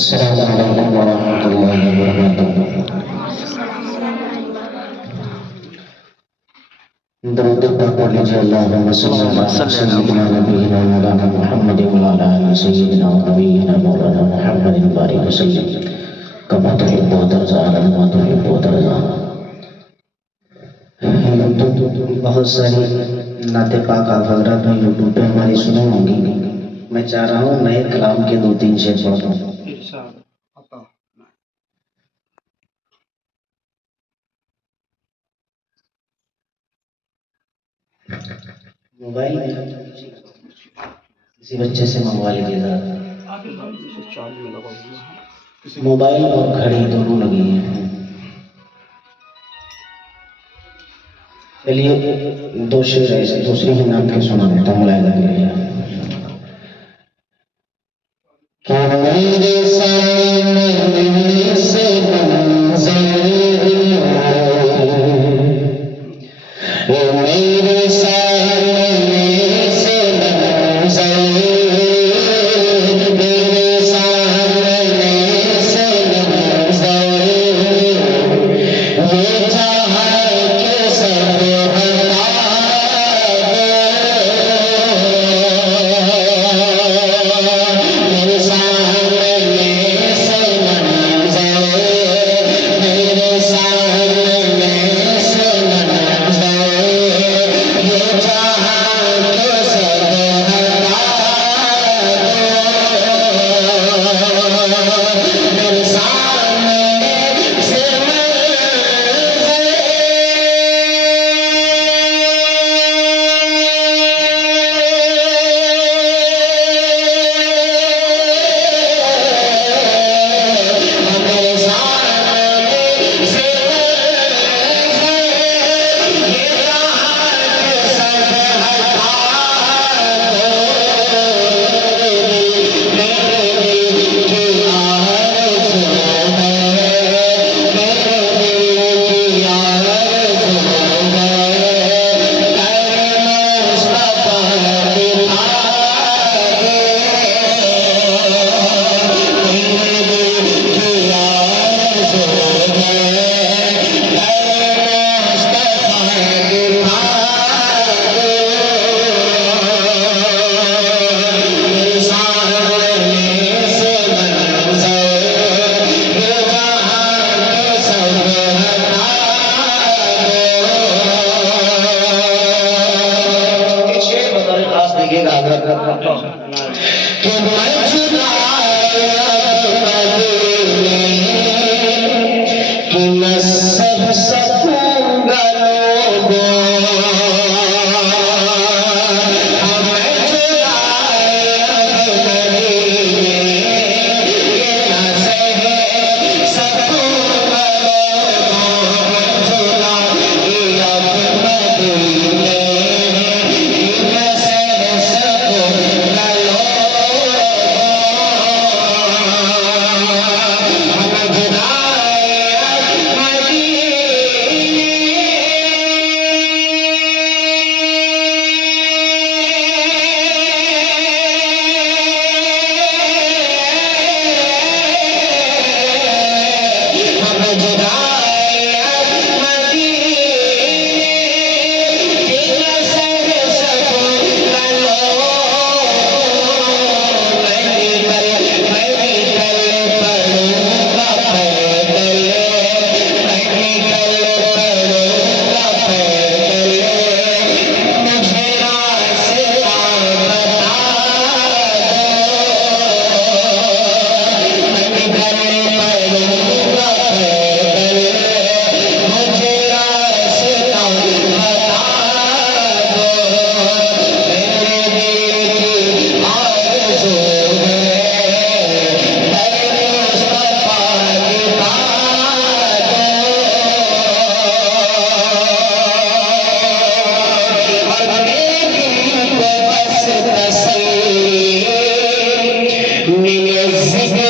السلام علیکم ورحمۃ اللہ وبرکاتہ۔ درود پاک پڑھ لیجیے، اللہم صلی علی سیدنا نبینا مولانا محمد وعلی آل سیدنا نبینا مولانا محمد بارک وسلم کما تحب و ترضى کما تحب و ترضى۔ بہت ساری نعت پاک آپ حضرات نے یوٹیوب پہ ہماری سنی ہوں گی، میں چاہ رہا ہوں نئے کلام کے 2-3 شعر پڑھ دوں۔ موبائل کسی بچے سے منگوا لیجیے گا، موبائل اور گھڑی دونوں لگی ہیں۔ چلیے 2 شعر ایسے دوسری ہی نام کے سنا دیتا ہوں، ملاحظہ کریے۔ کہ میرے سامنے سے منظر میرے سامنے سے منظر میرے سامنے سے منظر یہ چاہے کہ سب ہٹا میرے سامنے سے منظر میرے سامنے سے منظر یہ چاہے کہ سب ہٹا میرے سامنے سے میرے ذکر